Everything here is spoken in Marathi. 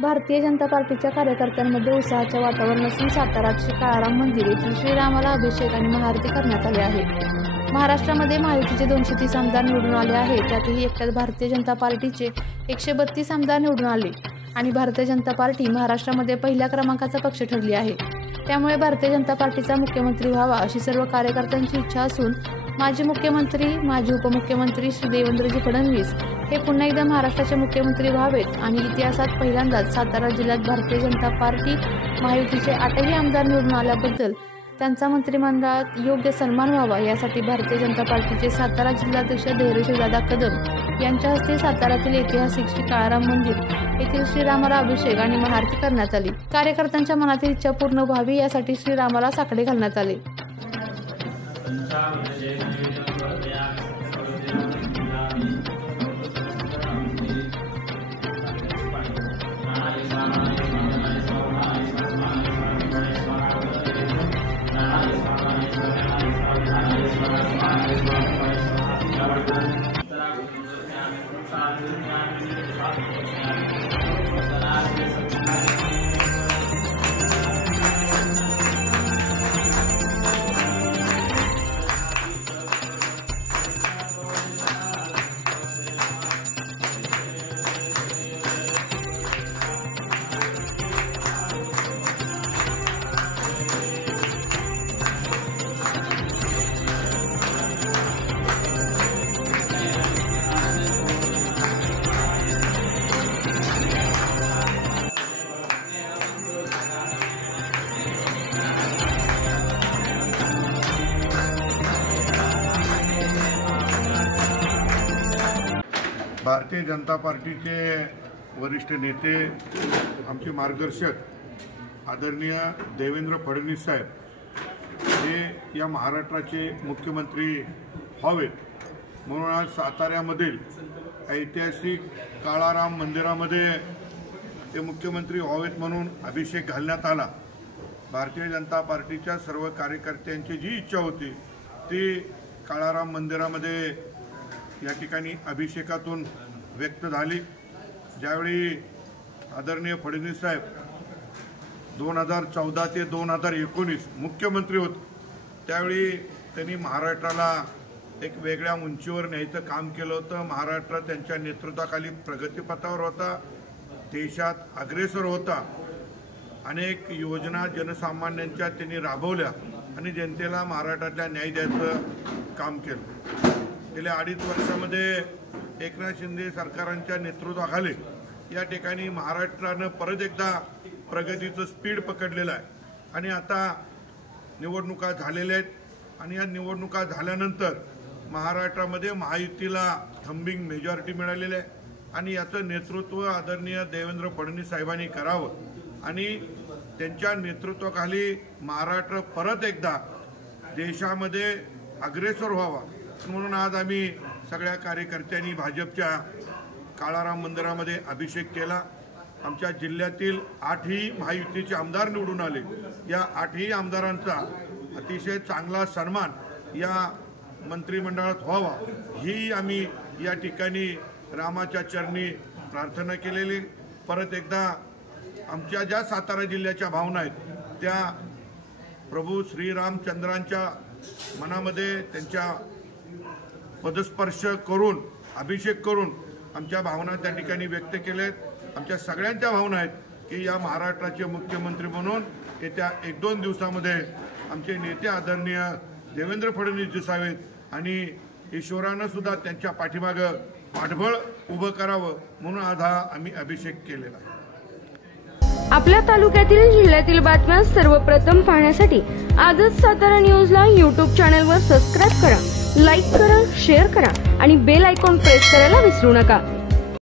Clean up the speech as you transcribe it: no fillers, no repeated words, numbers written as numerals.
भारतीय जनता पार्टीच्या कार्यकर्त्यांमध्ये उत्साहाचे वातावरण असून सातारात श्री काळाराम मंदिर येथील श्रीरामाला अभिषेक आणि महाआरती करण्यात आली आहे। महाराष्ट्रामध्ये महायुतीचे 230 आमदार निवडून आले आहेत, त्यातही एकट्याच भारतीय जनता पार्टीचे 132 आमदार निवडून आले आणि भारतीय जनता पार्टी महाराष्ट्रामध्ये पहिल्या क्रमांकाचा पक्ष ठरली आहे। त्यामुळे भारतीय जनता पार्टीचा मुख्यमंत्री व्हावा अशी सर्व कार्यकर्त्यांची इच्छा असून माजी मुख्यमंत्री, माजी उपमुख्यमंत्री श्री देवेंद्रजी फडणवीस हे पुन्हा एकदा महाराष्ट्राचे मुख्यमंत्री व्हावेत आणि इतिहासात पहिल्यांदाच सातारा जिल्ह्यात भारतीय जनता पार्टी महायुतीचे 8ही आमदार निवडून आल्याबद्दल त्यांचा मंत्रिमंडळात योग्य सन्मान व्हावा यासाठी भारतीय जनता पार्टीचे सातारा जिल्हाध्यक्ष धैर्यशीलदादा कदम यांच्या हस्ते सातारातील ऐतिहासिक श्री काळाराम मंदिर येथील श्रीरामाला अभिषेक आणि महाआरती करण्यात आली। कार्यकर्त्यांच्या मनातील इच्छा पूर्ण व्हावी यासाठी श्रीरामाला साकडे घालण्यात आले। भारतीय जनता पार्टीचे वरिष्ठ नेते, आमचे मार्गदर्शक आदरणीय देवेंद्र फडणवीस साहेब हे या महाराष्ट्राचे मुख्यमंत्री व्हावेत म्हणून आज साताऱ्यामधील ऐतिहासिक काळाराम मंदिरामध्ये ते मुख्यमंत्री व्हावेत म्हणून अभिषेक घालण्यात आला। भारतीय जनता पार्टीच्या सर्व कार्यकर्त्यांची जी इच्छा होती ती काळाराम मंदिरामध्ये या ठिकाणी अभिषेकातून व्यक्त झाली। ज्यावेळी आदरणीय फडणवीस साहेब 2014 ते 2019 मुख्यमंत्री होते त्यावेळी त्यांनी महाराष्ट्राला एक वेगळ्या उंचीवर न्यायचं काम केलं होतं। महाराष्ट्र त्यांच्या नेतृत्वाखाली प्रगतीपथावर होता, देशात अग्रेसर होता। अनेक योजना जनसामान्यांच्या त्यांनी राबवल्या आणि जनतेला महाराष्ट्रातल्या न्याय द्यायचं काम केलं। गेल्या 2.5 वर्षामध्ये एकनाथ शिंदे सरकारांच्या नेतृत्वाखाली या ठिकाणी महाराष्ट्रानं परत एकदा प्रगतीचं स्पीड पकडलेलं आहे आणि आता निवडणुका झालेल्या आहेत आणि या निवडणुका झाल्यानंतर महाराष्ट्रामध्ये महायुतीला थंबिंग मेजॉरिटी मिळालेली आहे आणि याचं नेतृत्व आदरणीय देवेंद्र फडणवीस साहेबांनी करावं आणि त्यांच्या नेतृत्वाखाली महाराष्ट्र परत एकदा देशामध्ये अग्रेसर व्हावा म्हणून आज आम्ही सगळ्या कार्यकर्त्यांनी भाजपच्या काळाराम मंदिरामध्ये अभिषेक केला। आमच्या जिल्ह्यातील 8ही महायुतीचे आमदार निवडून आले। या 8ही आमदारांचा अतिशय चांगला सन्मान या मंत्रिमंडळात व्हावा ही आम्ही या ठिकाणी रामाच्या चरणी प्रार्थना केलेली। परत एकदा आमच्या ज्या सातारा जिल्ह्याच्या भावना आहेत त्या प्रभू श्रीरामचंद्रांच्या मनामध्ये त्यांच्या पदस्पर्श करून अभिषेक करून आमच्या भावना त्या ठिकाणी व्यक्त केल्यात। आमच्या सगळ्यांच्या भावना आहेत की या महाराष्ट्राचे मुख्यमंत्री म्हणून येत्या 1-2 दिवसामध्ये आमचे नेते आदरणीय देवेंद्र फडणवीस दिसावेत आणि ईश्वरानं सुद्धा त्यांच्या पाठीमागं पाठबळ उभं करावं म्हणून आज हा आम्ही अभिषेक केलेला आहे। आपल्या तालुक्यातील जिल्ह्यातील बातम्या सर्वप्रथम पाहण्यासाठी आजच सातारा न्यूजला YouTube चॅनलवर सबस्क्राइब करा, लाईक करा, शेअर करा आणि बेल आयकॉन प्रेस करायला विसरू नका।